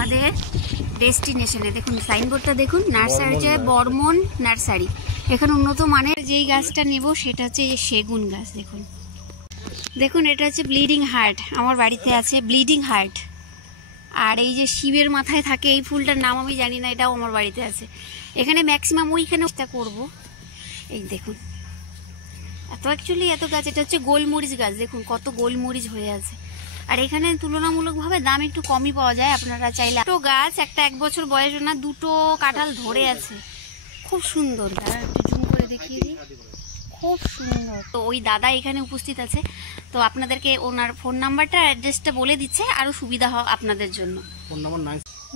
আমাদের ডেস্টিনেশনে। দেখুন সাইনবোর্ডটা দেখুন, নার্সারি যে বর্মন নার্সারি। এখানে উন্নত মানের যেই গাছটা নেব সেটা হচ্ছে এই সেগুন গাছ। দেখুন দেখুন এটা হচ্ছে ব্লিডিং হার্ট, আমার বাড়িতে আছে ব্লিডিং হার্ট। আর এই যে শিবের মাথায় থাকে এই ফুলটার নাম আমি জানি না, এটাও আমার বাড়িতে আছে। এখানে ম্যাক্সিমাম ওইখানে করব। এই দেখুন এত অ্যাকচুয়ালি এত গাছ, এটা হচ্ছে গোলমরিচ গাছ। দেখুন কত গোলমরিচ হয়ে আছে। আর এখানে তুলনামূলকভাবে দাম একটু কমই পাওয়া যায়, আপনারা চাইলে। দুটো গাছ, একটা 1 বছর বয়স না, দুটো কাঁঠাল ধরে আছে, খুব সুন্দর। একটু জুম করে দেখিয়ে দিই, খুব সুন্দর। তো ওই দাদা এখানে উপস্থিত আছে, তো আপনাদেরকে ওনার ফোন নাম্বারটা অ্যাড্রেসটা বলে দিচ্ছে, আরও সুবিধা হয় আপনাদের জন্য।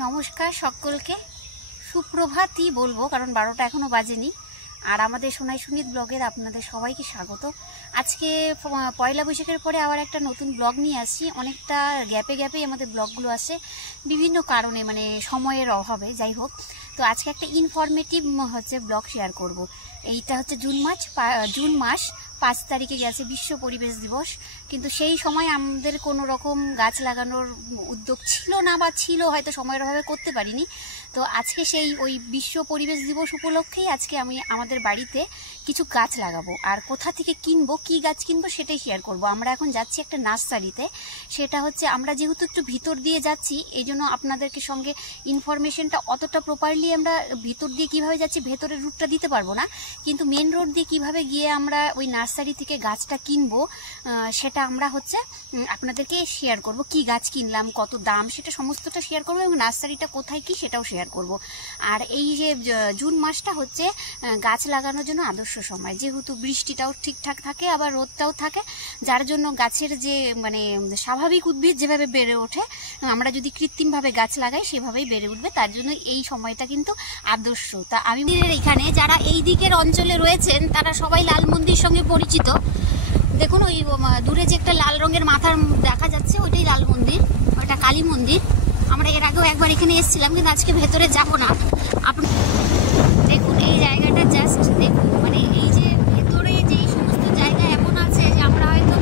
নমস্কার সকলকে, সুপ্রভাতই বলবো কারণ 12টা এখনো বাজেনি। আর আমাদের সোনাই সুমিত ব্লগের আপনাদের সবাইকে স্বাগত। আজকে পয়লা বৈশাখের পরে আবার একটা নতুন ব্লগ নিয়ে আসছি। অনেকটা গ্যাপেই আমাদের ব্লগগুলো আসে বিভিন্ন কারণে, মানে সময়ের অভাবে, যাই হোক। তো আজকে একটা ইনফরমেটিভ হচ্ছে ব্লগ শেয়ার করব। এইটা হচ্ছে জুন মাস 5 তারিখে গেছে বিশ্ব পরিবেশ দিবস, কিন্তু সেই সময় আমাদের কোনো রকম গাছ লাগানোর উদ্যোগ ছিল না, বা ছিল হয়তো সময়ের অভাবে করতে পারিনি। তো আজকে সেই ওই বিশ্ব পরিবেশ দিবস উপলক্ষেই আজকে আমি আমাদের বাড়িতে কিছু গাছ লাগাবো। আর কোথা থেকে কিনবো, কি গাছ কিনবো সেটাই শেয়ার করব। আমরা এখন যাচ্ছি একটা নার্সারিতে। সেটা হচ্ছে আমরা যেহেতু একটু ভিতর দিয়ে যাচ্ছি, এই জন্য আপনাদেরকে সঙ্গে ইনফরমেশনটা অতটা প্রপারলি আমরা ভিতর দিয়ে কিভাবে যাচ্ছি ভেতরের রুটটা দিতে পারবো না, কিন্তু মেন রোড দিয়ে কিভাবে গিয়ে আমরা ওই নার্সারি থেকে গাছটা কিনবো সেটা আমরা হচ্ছে আপনাদেরকে শেয়ার করব। কি গাছ কিনলাম, কত দাম, সেটা সমস্তটা শেয়ার করবো, এবং নার্সারিটা কোথায় কি সেটাও শেয়ার করব। আর এই যে জুন মাসটা হচ্ছে গাছ লাগানোর জন্য আদর্শ সময়, যেহেতু বৃষ্টিটাও ঠিকঠাক থাকে আবার রোদটাও থাকে, যার জন্য গাছের যে মানে স্বাভাবিক উদ্ভিদ যেভাবে বেড়ে ওঠে, আমরা যদি কৃত্রিমভাবে গাছ লাগাই সেভাবেই বেড়ে উঠবে। তার জন্য এই সময়টা কিন্তু আদর্শ। তা আমি এখানে যারা এই দিকের অঞ্চলে রয়েছেন তারা সবাই লাল মন্দির সঙ্গে পরিচিত। দেখুন ওই দূরে যে একটা লাল রঙের মাথার দেখা যাচ্ছে, ওইটাই লাল মন্দির, ওইটা কালী মন্দির। আমরা এর আগেও একবার এখানে এসেছিলাম, কিন্তু আজকে ভেতরে যাব না। আপনি দেখুন এই জায়গাটা, জাস্ট দেখুন, মানে এই যে ভেতরে যেই সমস্ত জায়গা এমন আছে যে আমরা হয়তো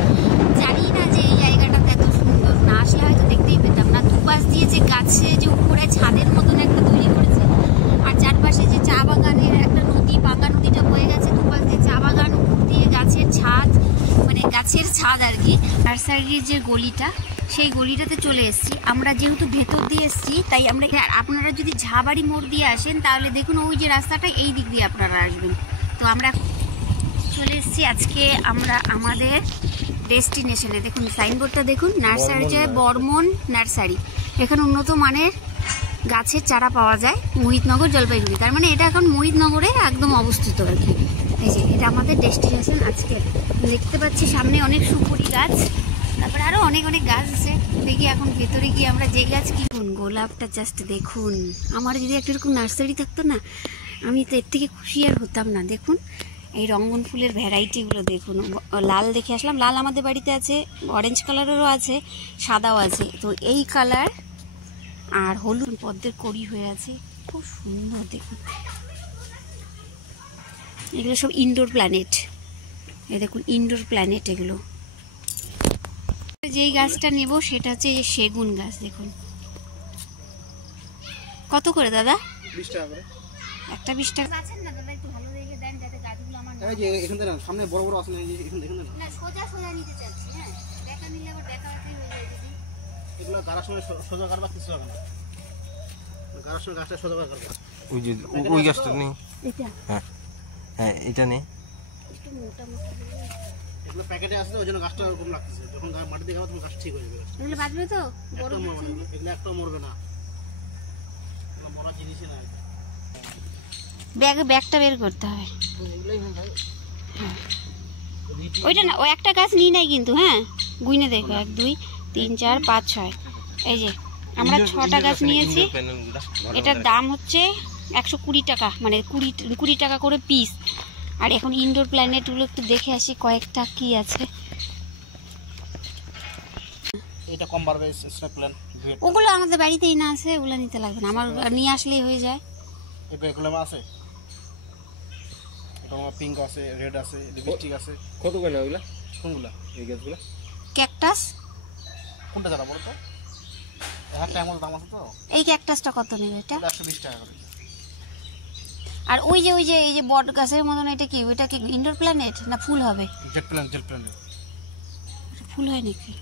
জানি না যে এই জায়গাটাতে এত সুন্দর, না আসলে হয়তো দেখতেই পেতাম না। দুপাশ দিয়ে যে গাছে যে উপরে ছাদের মতন একটা তৈরি করেছে, আর চারপাশে যে চা বাগানের একটা নদী, পাঙ্গা নদীটা বয়ে গেছে, দুপাশ দিয়ে চা বাগান, উপর দিয়ে গাছের ছাদ, মানে গাছের ছাদ আর কি। নার্সারির যে গলিটা, সেই গলিটাতে চলে এসেছি আমরা। যেহেতু ভেতর দিয়ে এসেছি তাই আমরা, আপনারা যদি ঝাবাড়ি মোড় দিয়ে আসেন তাহলে দেখুন ওই যে রাস্তাটা, এই দিক দিয়ে আপনারা আসবেন। তো আমরা চলে এসেছি আজকে আমরা আমাদের ডেস্টিনেশনে। দেখুন সাইনবোর্ডটা দেখুন, নার্সারি যে বর্মন নার্সারি। এখানে উন্নত মানের গাছের চারা পাওয়া যায়, মোহিতনগর, জলপাইগুড়ি। তার মানে এটা এখন মোহিতনগরে একদম অবস্থিত আর কি। এই যে এটা আমাদের ডেস্টিনেশন। আজকে দেখতে পাচ্ছি সামনে অনেক সুপুরি গাছ, তারপরে আরো অনেক গাছ আছে। দেখি এখন ভেতরে গিয়ে আমরা যে গাছ কিনুন। গোলাপটা জাস্ট দেখুন, আমার যদি একটা এরকম নার্সারি থাকতো না, আমি তো এর থেকে খুশি আর হতাম না। দেখুন এই রঙ্গন ফুলের ভ্যারাইটিগুলো দেখুন। লাল দেখে আসলাম, লাল আমাদের বাড়িতে আছে, অরেঞ্জ কালারেরও আছে, সাদাও আছে। তো এই কালার আর হলুদ পদ্মের কড়ি হয়ে আছে, খুব সুন্দর। দেখুন এগুলো সব ইনডোর প্ল্যানেট। এই দেখুন ইনডোর প্ল্যানেট এগুলো। যেই গাছটা নেব সেটা হচ্ছে এই সেগুন গাছ। দেখুন কত করে দাদা? 20 টাকা করে একটা। 20 টাকা আছেন না দাদা? একটু ভালো দেখে দেন যাতে গাছগুলো আমার এই যে এখান থেকে সামনে বড় বড় আছে না, এই যে এখান দেখুন না, সোজা নিতে চাচ্ছি। হ্যাঁ দেখা নিলে আবার দেখাতেই হয়ে যায়। যদি এগুলো গাড়ার সময় সোজা করবা কিছু হবে না, গাড়ার সময় গাছটা সোজা করবা। ওই যে ওই গাছটা নেই, এটা হ্যাঁ এটা নেই, একটু মোটা এগুলো প্যাকেটে আছে, ওই জন্য গাছটা এরকম লাগতেছে। যখন মাটি দিয়ে খাওয়া তখন গাছ ঠিক হয়ে যাবে। এগুলো বাঁচবে তো? বড় এগুলো একটাও মরবে না, এগুলো মরা জিনিসই না। ব্যাগটা বের করতে হবে। এগুলাই ভাই, ওইটা না, ও একটা গাছ নিই নাই কিন্তু। হ্যাঁ গুইনে দেখো, 1 2 3 4 5 6। এই যে আমরা 6টা গাছ নিয়েছি। এটার দাম হচ্ছে 120 টাকা, মানে 20 টাকা করে পিস। আর এখন ইনডোর প্ল্যানেটগুলো একটু দেখে আসি কয়েকটা কি আছে। এটা কম বাড়বে স্নেক প্ল্যান্ট। ওগুলো আমাদের বাড়িতেই না আছে, ওগুলো নিতে লাগবে না, আমার নিয়ে আসলেই হয়ে যায়। এগুলো আছে, এটা পিঙ্ক আছে, রেড আছে, লিপস্টিক আছে। কত করে না ওগুলা? কোনগুলা? এই গাছগুলা ক্যাকটাস। কোনটা জানা বলো তো? একটা এমন দাম আছে তো। এই ক্যাকটাসটা কত নেবে এটা? 120 টাকা করে। আর ওই যে এই যে বট গাছের মতন এটা কি? ওইটা কি ইনডোর প্ল্যানেট না ফুল হবে? Jet plan. ফুল হয় নাকি?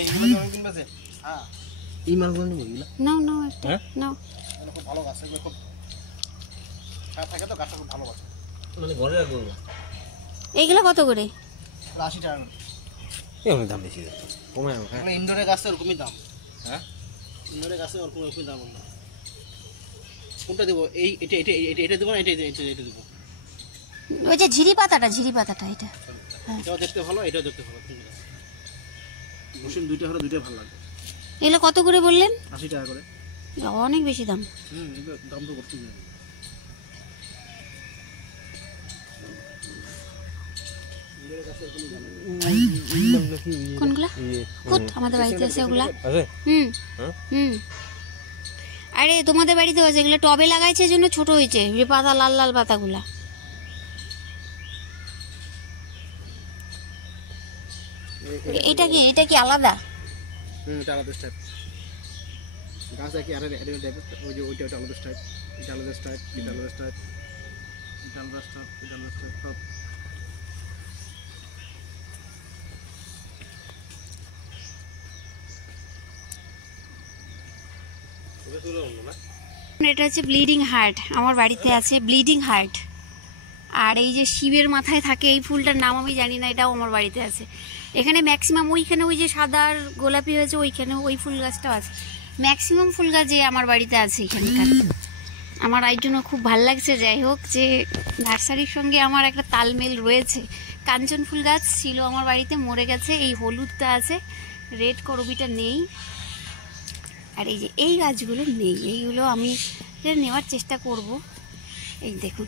এইগুলো যেমন কিনবে যে, হ্যাঁ এই মালগুলো নেবো এগুলা? নাও একটা নাও। এগুলো খুব ভালো গাছ, এগুলো খুব ছায়া থাকে তো, গাছটা খুব ভালো গাছ। মানে ঘরে রাখবো? এইগুলো কত করে? 80 টাকা করে। এরকম দাম বেশি যাচ্ছে, কমে যাবে। হ্যাঁ এগুলো ইনডোরের গাছে ওরকমই দাম। হ্যাঁ ইনডোরের গাছে ওরকমই দাম। কোনটা দেবো? এটা দেবো না এটা দেবো? ওই যে ঝিরি পাতাটা এটা। এটাও দেখতে ভালো, এটাও দেখতে ভালো। মৌসুম দুইটা হলে দুইটাই ভালো লাগবে। এগুলো কত করে বললেন? 80 টাকা করে। অনেক বেশি দাম। এগুলো দাম তো করতেই হবে। কোনগুলা? আমাদের বাড়িতে আছে ওগুলা। আছে? হুম। আরে তোমাদের বাড়িতেও আছে, এগুলো টবে লাগাইছে জন্য ছোট হয়েছে, যে পাতা লাল পাতাগুলা। এটা কি আলাদা? এটা আলাদা স্টাইপ গাছ একই, আর এটা টাইপের। ওই যে ওইটা আলাদা স্টাইপ, এটা আলাদা স্টাইপ, এটা আলাদা স্টাইপ, এটা আলাদা স্টাইপ, এটা আলাদা স্টাইপ সব। এটা হচ্ছে ব্লিডিং হার্ট, আমার বাড়িতে আছে ব্লিডিং হার্ট। আর এই যে শিবের মাথায় থাকে এই ফুলটার নাম আমি জানি না, এটাও আমার বাড়িতে আছে। এখানে ম্যাক্সিমাম ওইখানে ওই যে সাদা আর গোলাপি হয়েছে, ওইখানে ওই ফুল গাছটাও আছে। ম্যাক্সিমাম ফুল গাছ যে আমার বাড়িতে আছে এখানকার। আমার এই জন্য খুব ভালো লাগছে, যাই হোক, যে নার্সারির সঙ্গে আমার একটা তালমেল রয়েছে। কাঞ্চন ফুল গাছ ছিল আমার বাড়িতে, মরে গেছে। এই হলুদটা আছে, রেড করবিটা নেই। আর এই যে এই গাছগুলো নেই, এইগুলো আমি নেওয়ার চেষ্টা করব। এই দেখুন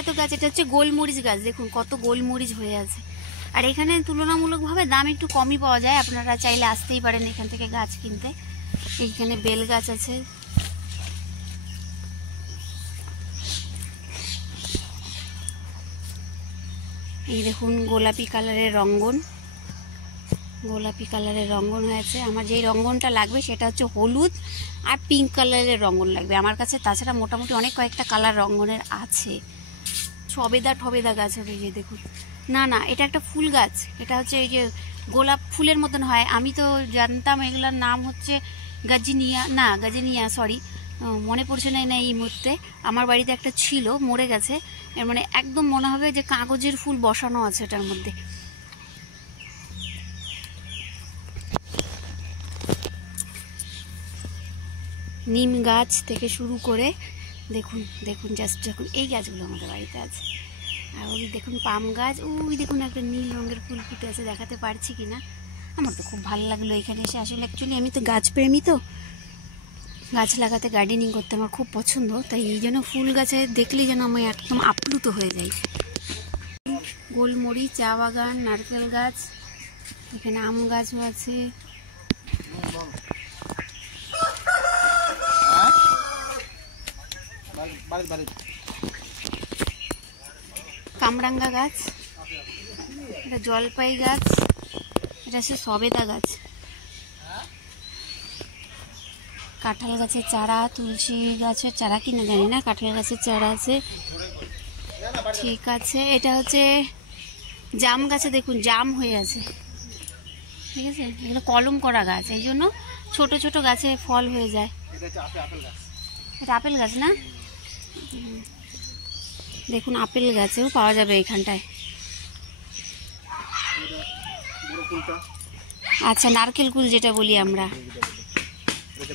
এত গাছ। এটা হচ্ছে গোলমরিচ গাছ, দেখুন কত গোলমরিচ হয়ে আছে। আর এখানে তুলনামূলকভাবে দাম একটু কমই পাওয়া যায়, আপনারা চাইলে আসতেই পারেন এখান থেকে গাছ কিনতে। এইখানে বেল গাছ আছে। এই দেখুন গোলাপি কালারের রঙ্গন হয়েছে। আমার যেই রঙ্গনটা লাগবে সেটা হচ্ছে হলুদ আর পিঙ্ক কালারের রঙ্গন লাগবে আমার কাছে। তাছাড়া মোটামুটি অনেক কয়েকটা কালার রঙ্গনের আছে। ঠবেদা গাছ হবে, যে দেখুন। না এটা একটা ফুল গাছ, এটা হচ্ছে এই যে গোলাপ ফুলের মতন হয়। আমি তো জানতাম এগুলোর নাম হচ্ছে গাজিনিয়া, সরি মনে পড়ছে না এই মুহূর্তে। আমার বাড়িতে একটা ছিল, মরে গেছে। এর মানে একদম মনে হবে যে কাগজের ফুল বসানো আছে এটার মধ্যে। নিম গাছ থেকে শুরু করে দেখুন জাস্ট দেখুন এই গাছগুলো আমাদের বাড়িতে আছে। আর ওই দেখুন পাম গাছ, ওই দেখুন একটা নীল রঙের ফুল ফুটে আছে, দেখাতে পারছি কিনা। আমার তো খুব ভালো লাগলো এখানে এসে। আসলে অ্যাকচুয়ালি আমি তো গাছপ্রেমী, তো গাছ লাগাতে গার্ডেনিং করতে আমার খুব পছন্দ। তাই এই জন্য ফুল গাছে দেখলেই যেন আমি একদম আপ্লুত হয়ে যাই। গোলমরিচ, চা বাগান, নারকেল গাছ, এখানে আম গাছও আছে। কামরাঙ্গা গাছ, এটা জলপাই গাছ, এটা হচ্ছে সবেদা গাছ। কাঁঠাল গাছের চারা, তুলসী গাছের চারা কিনা জানি না, কাঁঠাল গাছের চারা আছে। ঠিক আছে, এটা হচ্ছে জাম গাছে, দেখুন জাম হয়ে আছে। ঠিক আছে, এগুলো কলম করা গাছ, এই জন্য ছোট ছোট গাছে ফল হয়ে যায়। এটা আপেল গাছ না? দেখুন আপেল গাছেও পাওয়া যাবে এখানটায়। আচ্ছা, নারকেল কুল যেটা বলি আমরা,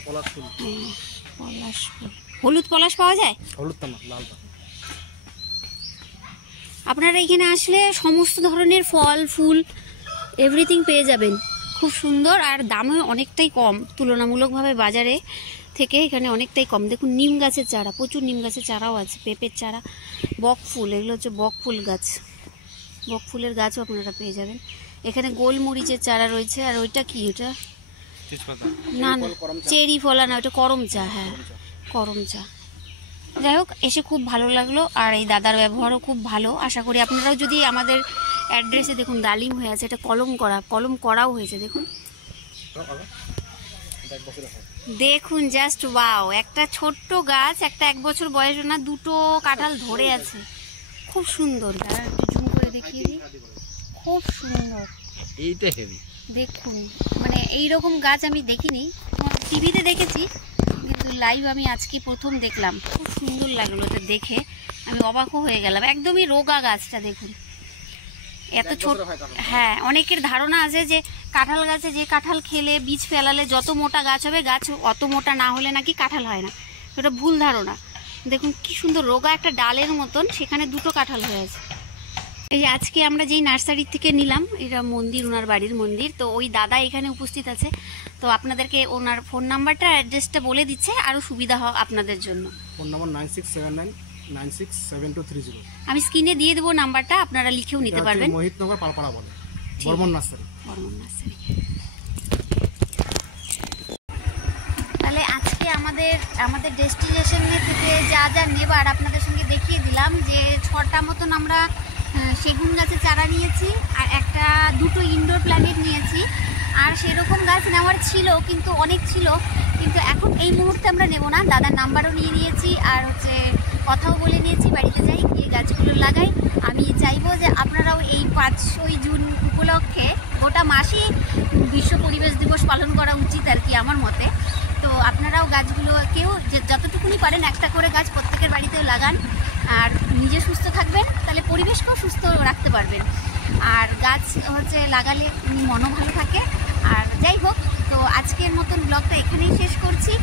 পলাশ ফুল। হলুদ পলাশ পাওয়া যায়? আপনারা এখানে আসলে সমস্ত ধরনের ফল ফুল এভরিথিং পেয়ে যাবেন, খুব সুন্দর। আর দামও অনেকটাই কম তুলনামূলকভাবে বাজারে থেকে, এখানে অনেকটাই কম। দেখুন নিম গাছের চারা, প্রচুর নিম গাছের চারাও আছে, পেঁপের চারা, বক ফুল, এগুলো হচ্ছে বক ফুল গাছ, বক ফুলের গাছও আপনারা পেয়ে যাবেন। এখানে গোলমরিচের চারা রয়েছে। আর ওইটা কি, ওটা না চেরি ফলা না, ওটা করম চা। হ্যাঁ, করম চা। যাই হোক, এসে খুব ভালো লাগলো। আর এই দাদার ব্যবহারও খুব ভালো। আশা করি আপনারাও যদি আমাদের অ্যাড্রেসে, দেখুন ডালিম হয়ে আছে, এটা কলম করাও হয়েছে, দেখুন এটা 1 বছরের হয়। দেখুন জাস্ট ওয়াও, একটা ছোট্ট গাছ, একটা 1 বছর বয়স না, দুটো কাঁঠাল ধরে আছে, খুব সুন্দর। একটু জুম করে দেখিয়ে দিই, খুব সুন্দর। এইটা হেভি দেখুন, মানে এইরকম গাছ আমি দেখিনি, টিভিতে দেখেছি কিন্তু লাইভ আমি আজকে প্রথম দেখলাম। খুব সুন্দর লাগলো এটা দেখে, আমি অবাকও হয়ে গেলাম। একদমই রোগা গাছটা দেখুন, এত ছোট। হ্যাঁ, অনেকের ধারণা আছে যে কাঁঠাল গাছে যে কাঁঠাল খেলে বীজ ফেলালে যত মোটা গাছ হবে, গাছ অত মোটা না হলে নাকি কাঁঠাল হয় না। এটা ভুল ধারণা। দেখুন কি সুন্দর রোগা একটা ডালের মতন, সেখানে দুটো কাঁঠাল হয়েছে। এই যে আজকে আমরা যেই নার্সারি থেকে নিলাম, এটা মন্দির, ওনার বাড়ির মন্দির, তো ওই দাদা এখানে উপস্থিত আছে। তো আপনাদেরকে ওনার ফোন নাম্বারটা, অ্যাড্রেসটা বলে দিচ্ছে, আরও সুবিধা হয় আপনাদের জন্য। Phone number 9679967230। আমি স্ক্রিনে দিয়ে দেবো নাম্বারটা, আপনারা লিখেও নিতে পারবেন। মোহিতনগর পালপাড়া বলে, বর্মন নার্সারি। বর্মন নার্সারি। তাহলে আজকে আমাদের ডেস্টিনেশনে থেকে যা যা নেবার আপনাদের সঙ্গে দেখিয়ে দিলাম, যে 6টা মতন আমরা সেগুন গাছের চারা নিয়েছি, আর দুটো ইনডোর প্ল্যান্ট নিয়েছি। আর সেরকম গাছ নেওয়ার ছিল, কিন্তু অনেক ছিল, কিন্তু এখন এই মুহূর্তে আমরা নেব না। দাদার নাম্বারও নিয়ে নিয়েছি, আর কথাও বলে নিয়েছি, বাড়িতে যাই গিয়ে গাছগুলো লাগাই। আমি চাইবো যে আপনারাও এই 5ই জুন উপলক্ষে, গোটা মাসই বিশ্ব পরিবেশ দিবস পালন করা উচিত আর কি আমার মতে। তো আপনারাও গাছগুলোকেও যতটুকুনি পারেন একটা করে গাছ প্রত্যেকের বাড়িতেও লাগান, আর নিজে সুস্থ থাকবেন, তাহলে পরিবেশকেও সুস্থ রাখতে পারবেন। আর গাছ লাগালে মনও ভালো থাকে। আর যাই হোক, তো আজকের মতন ব্লগটা এখানেই শেষ করছি।